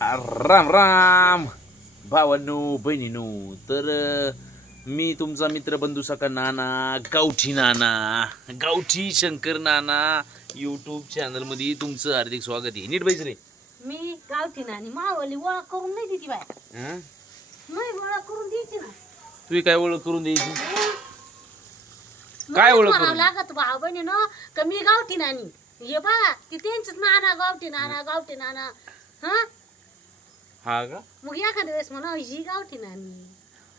राम राम भावांनो बहिणीनो तर मी तुमचा मित्र बंधू सका नाना गावठी नाना गावठी शंकर नाना यूट्यूब चॅनलमध्ये तुमचं हार्दिक स्वागत आहे. नीट बैस रे. मी गावठी ना आणि मावली ओळख करून नाही देती बाय. हं? नाही ओळख करून द्यायची ना. तुझी काय ओळख करून द्यायची? काय ओळख करून? लागत भाऊ बहिणी ना का मी गावठी नानी. हे बघा ती त्यांचंच नाना गावठी नाना गावठी नाना. हा? हा का? मग एखाद्या वेळेस म्हणा ही गावठी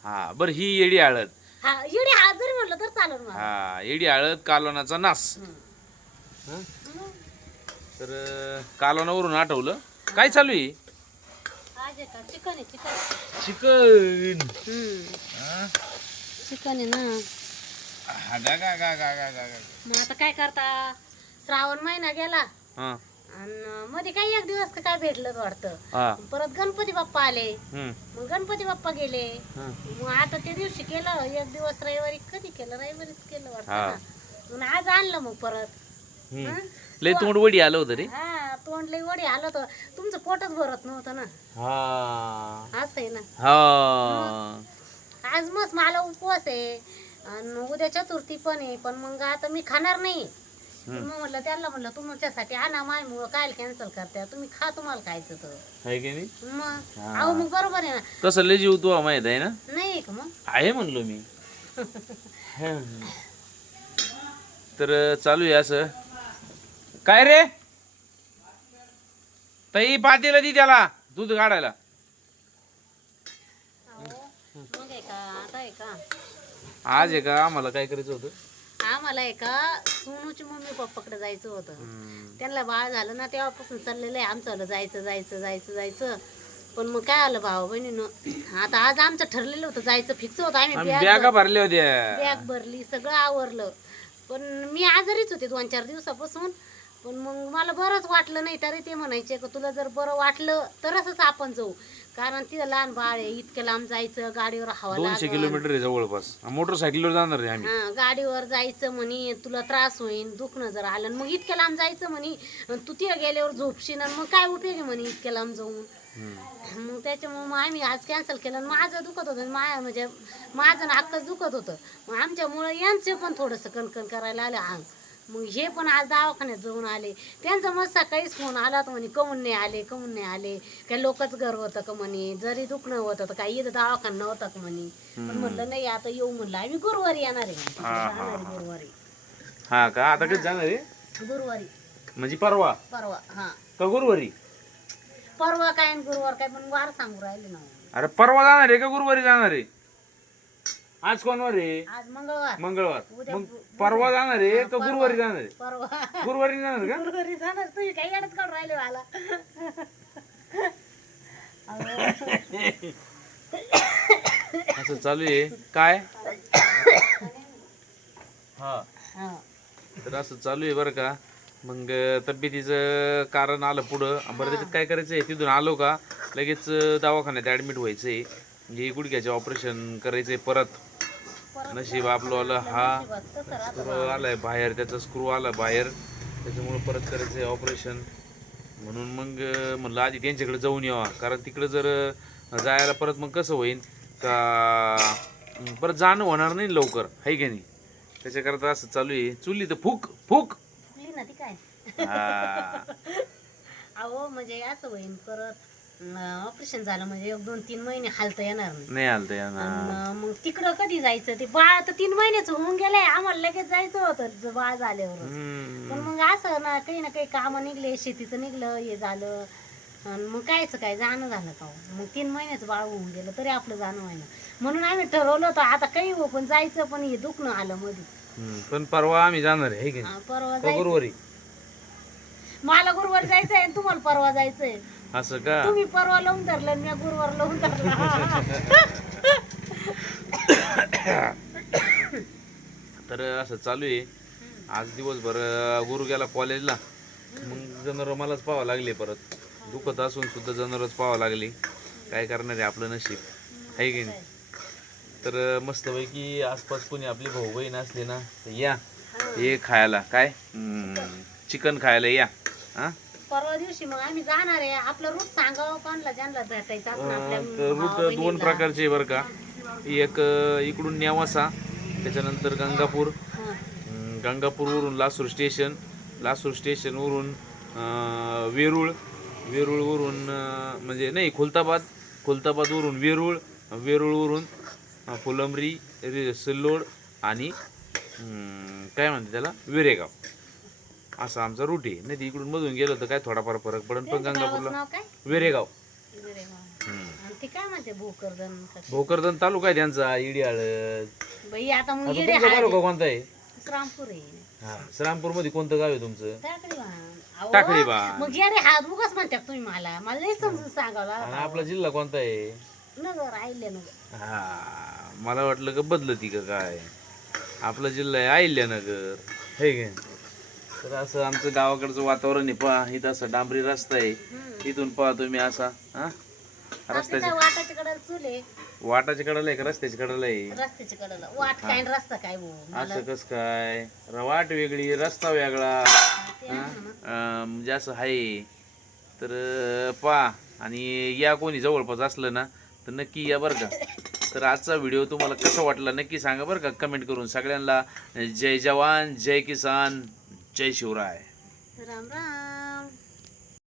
हा बरं ही येडी हळद हा येडे हा जरी म्हणलं तर चालेल मला. हा येडी हळद कालवनाचा नास. हं. तर अं, कालवनावरून आठवलं. काय चालू आहे? आज आहे का चिकन आहे चिकन. चिकन. चिकन आहे ना. मग आता काय करता? श्रावण महिना गेला. हा. आणि मध्ये काही एक दिवस का काय भेटलं वाटतं. हा. परत गणपती बाप्पा आले. हम्म, मग गणपती बाप्पा गेले. हं. मग आता त्या दिवशी केलं एक दिवस रविवारी कधी केलं? रविवारीच केलं वाटतं हा. ना. मग आज आणलं मग परत. हम्म. हं? लय तोंड वडी आलं होतं रे. हा तोंडले वडी आलं तर तुमचं पोटच भरत नव्हतं ना. हा. असं आहे ना. हा. आज मस्त मला उपवास आहे. आणि उद्या चतुर्थी पण आहे पण मग आता मी खाणार नाही. मग म्हटलं त्याला म्हणलं तुमच्यासाठी आणा माय मुळे काय कॅन्सल करते तुम्ही खा तुम्हाला खायचं तर. आहे की नाही? मग. अहो मग बरोबर आहे ना. तसं लय जीव तू माहीत आहे ना? नाही का मग? आहे म्हणलो मी. तर चालू आहे असं. काय रे? ताई पातेला दी त्याला दूध काढायला. अहो, मग आहे का? आता आहे का? आज आहे का? आम्हाला काय करायचं होतं? आम्हाला आहे का सोनूची मम्मी पप्पाकडे जायचं होतं. त्यांना बाळ झालं ना तेव्हापासून चाललेलं आहे. आमचं जायचं जायचं जायचं जायचं. पण मग काय आलं भाऊ बहिणीनं? आता आज आमचं ठरलेलं होतं जायचं फिक्स होतं. आम्ही बॅग बॅगा भरल्या होत्या बॅग भरली सगळं आवरलं. पण मी आजारीच होते दोन चार दिवसापासून. पण मग मला बरंच वाटलं नाही तरी ते म्हणायचे का तुला जर बरं वाटलं तरच आपण जाऊ. कारण तिथं लहान बाळ आहे इतक्या लांब जायचं गाडीवर हवा दोनशे लागल. किलोमीटर आहे जवळपास. मोटरसायकलवर जाणार आहे आम्ही. हा गाडीवर जायचं म्हणे तुला त्रास होईल दुखणं जर आलं आणि मग इतक्या लांब जायचं म्हणे आणि तू तिथं गेल्यावर झोपशील आणि मग काय उपयोग आहे म्हणे इतक्या लांब जाऊन. मग त्याच्यामुळे मग आम्ही आज कॅन्सल केलं आणि माझं दुखत होतं माया म्हणजे माझं ना हक्कच दुखत होतं. मग आमच्यामुळं यांचे पण थोडंसं कणकण करायला आलं अंग मग हे पण आज दवाखान्यात जाऊन आले. त्यांचा मग सकाळीच फोन आला तर म्हणे कमून नाही आले कमून नाही आले. काही लोकच घर होतं का म्हणे जरी दुखणं होतं तर काही इथं दवाखाना नव्हता का म्हणे. पण म्हणलं नाही आता येऊ म्हणलं आम्ही गुरुवारी येणार आहे. म्हणते. जाणार आहे गुरुवारी. हा का? आता कधी जाणार आहे? गुरुवारी. म्हणजे परवा? परवा हा. का गुरुवारी? परवा काय आणि गुरुवार काय पण वार सांगू राहिले ना. अरे परवा जाणार आहे का गुरुवारी जाणार आहे? आज कोणवार आहे? आज मंगळवार. मंगळवार. उद्या मग परवा जाणार आहे का गुरुवारी जाणार आहे? परवा. गुरुवारी जाणार का? गुरुवारी जाणार. तुम्ही काही अडत काढून राहिले मला. असं चालू आहे. काय? हा. हा. तर असं चालू आहे बरं का. मग तब्येतीचं कारण आलं पुढं. बरं त्याच्यात काय करायचं आहे तिथून आलो का? लगेच दवाखान्यात ॲडमिट व्हायचं आहे म्हणजे गुडघ्याचे ऑपरेशन करायचं आहे परत. नशीब आपलं आलं हा. स्क्रू आलाय बाहेर त्याचा स्क्रू आला बाहेर. त्याच्यामुळे परत करायचं आहे ऑपरेशन म्हणून मग म्हणलं आधी त्यांच्याकडे जाऊन यावा. कारण तिकडं जर जायला परत मग कसं होईल का परत जाणं होणार नाही लवकर आहे की नाही? त्याच्याकरता असं चालू आहे. चुली तर फुक फुक. ना ती काय? हा. अहो म्हणजे असं होईन परत. ऑपरेशन झालं म्हणजे एक दोन तीन महिने हालता येणार नाही. नाही आलं या ना अन मग तिकडं कधी जायचं? ते बाळ तर तीन महिन्याच होऊन गेलंय. आम्हाला लगेच जायचं होतं ज- बाळ झाल्यावर. पण मग असं ना काही ना काही कामं निघले शेतीचं निघलं हे झालं. आणि मग कायचं काय? जाणं झालं का हो? मग तीन महिन्याचं बाळ होऊन गेलं तरी आपलं जाणं व्हायना. म्हणून आम्ही ठरवलं होतं आता काही हो पण जायचं पण हे दुखणं आलं मध्ये. पण परवा आम्ही जाणार आहे है की नाही? परवा का जायचं. गुरुवारी मला गुरुवार जायचंय आणि तुम्हाला परवा जायचंय. असं का? तुम्ही परवा लावून धरलं मी गुरुवार लावून धरला. तर असं चालू आहे. आज दिवसभर गुरु गेला कॉलेजला मग जनावर मलाच पाहावं लागले परत. दुखत असून सुद्धा जनावरच पाहावं लागली. काय करणार आहे आपलं नशीब? आहे की नाही? तर मस्तपैकी आसपास कोणी आपली भाऊ बहीण असले ना तर या. हे. खायला. काय? चिकन खायला या. हा? परवा दिवशी मग आम्ही जाणार आहे. आपलं रूट सांगावं कोणला ज्यांना भेटायचं आपल्या रूट दोन. प्रकारचे आहे बरं का. एक अं, इकडून नेवासा त्याच्यानंतर गंगापूर. हं. अं, गंगापूरवरून लासूर स्टेशन लासूर स्टेशनवरून अं, वेरूळ वेरूळवरून अं, म्हणजे नाही खुलताबाद खुलताबादवरून वेरूळ वेरूळवरून अं, फुलंब्री रे- सिल्लोड आणि अं, काय म्हणते त्याला? विरेगाव. असा आमचा रूट आहे. नाही इकडून मधून गेलो तर काय थोडाफार फरक पडेल पण गंगापूरला काय? विरेगाव. ते काय म्हणते भोकरदन भोकरदन तालुका आहे त्यांचा इडी हळद बाई आता मग तालुका कोणता आहे? रामपूर आहे. हा श्रामपूरमध्ये कोणतं गाव आहे तुमचं? टाकळी बाण. मग येडे हात उगाच म्हणतात तुम्ही मला. मला नाही समजून. आपला जिल्हा कोणता आहे? नगर हा मला वाटलं का बदलती का काय? आपला जिल्हा आहे अहिल्यानगर. हे घे तर असं आमचं गावाकडचं वातावरण आहे पहा इथं असं डांबरी रस्ता आहे. इथून पाहतो मी असा हा? रस्त्याच्या त्या वाटाच्या कडेला चुले वाटाच्या कडेला आहे का? रस्त्याच्या कडेला आहे? रस्त्याच्या कडेला. वाट काय आणि रस्ता काय भाऊ? मला असं कस काय? र- वाट वेगळी रस्ता वेगळा. हा? अं, म्हणजे असं आहे. तर पहा आणि या कोणी जवळपास असलं ना तर नक्की या बरं का. तर आजचा व्हिडिओ तुम्हाला कसा वाटला नक्की सांगा बरं का कमेंट करून. सगळ्यांना जय जवान जय किसान. जय शिवराय. राम राम.